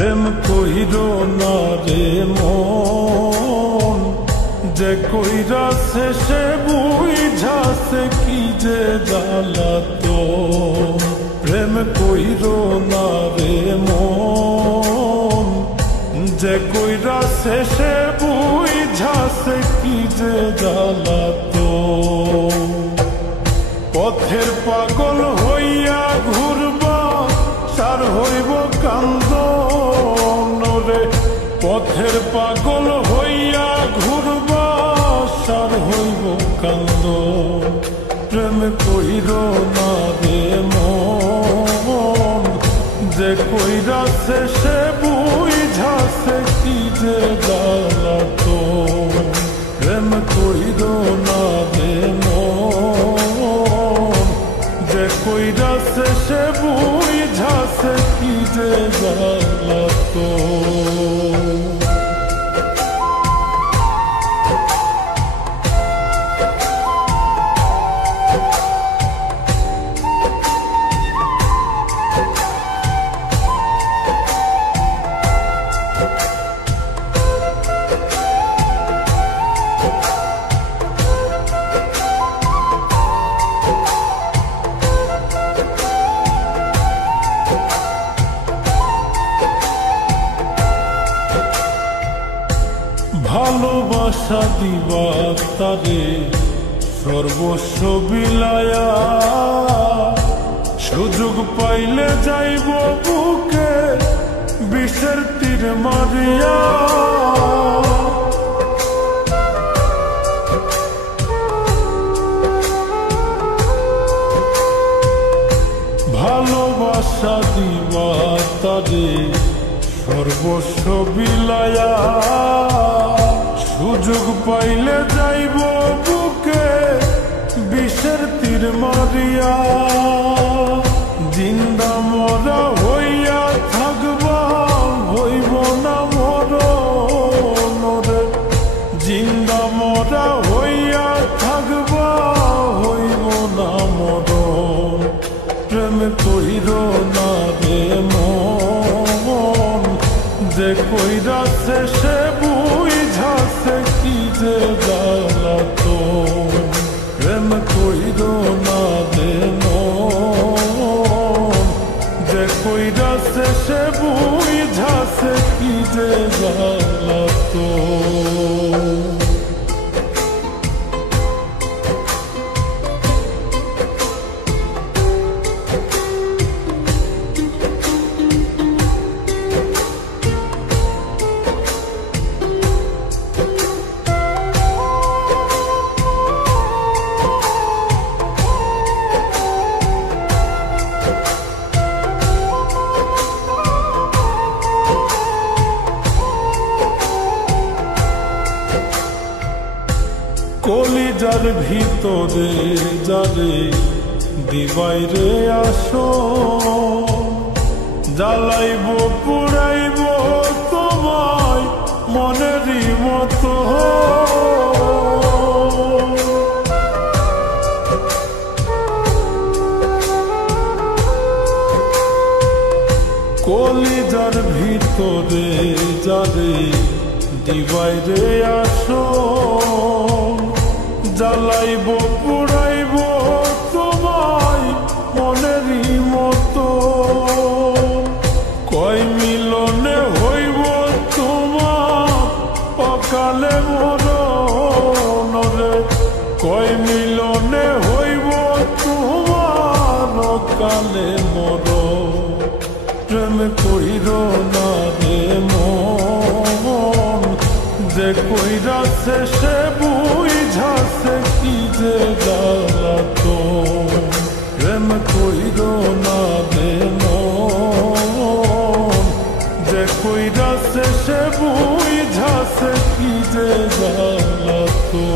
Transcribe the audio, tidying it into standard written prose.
প্রেম কইরো না রে মন, যে কইরা শেষে বুঝাছে কি যে জ্বালাতন। প্রেম কইরো না রে মন, যে কইরা শেষে বুঝাছে কি যে জ্বালাতন। পথের পাগল হইয়া ঘুরবা সার হইব কান্দন রে। পথের পাগল হইয়া ঘুরবা সার হইব কান্দন। প্রেম কইরো না রে মন, যে কইরা শেষে বুঝাছে কি যে জ্বালাতন। প্রেম কইরো না রে মন, যে কইরা শেষে বুঝাছে কি যে জ্বালাতন। ভালোবাসা দিবা তারে সর্বস্ব বিলায়া, সুযোগ পাইলে যাইব বুকে বিষের তীর মারিয়া। ভালোবাসা দিবা তারে সর্বস্ব বিলায়া, সুযোগ পাইলে যাইব বুকে বিষের তীর মারিয়া। জিন্দা মরা হইয়া থাকবা হইব না মরণ রে। জিন্দা মরা হইয়া থাকবা হইব না মরণ। প্রেম কইরো না রে মন, যে কইরা শেষে বুঝাছে কি যে জ্বালাতন। প্রেম কইরো না রে মন, যে কইরা শেষে বুঝাছে কি যে জ্বালাতন। কলিজার ভিতরে যারে দিবাই রে আসো, জ্বালাইব পুরাইব তোমায় মনেরই মতো। কলিজার ভিতরে যারে দিবাই রে আসো, জ্বালাইব পুরাইব তোমায় মনেরই মতো। কয় মিলনে হইব তোমার অকালে মরণ রে। কয় মিলনে হইব তোমার অকালে মরণ। প্রেম কইরো না রে মন, যে কইরা শেষে বুঝাছে কি যে জ্বালাতন। প্রেম কইরো না রে মন, যে কইরা শেষে বুঝাছে কি যে জ্বালাতন।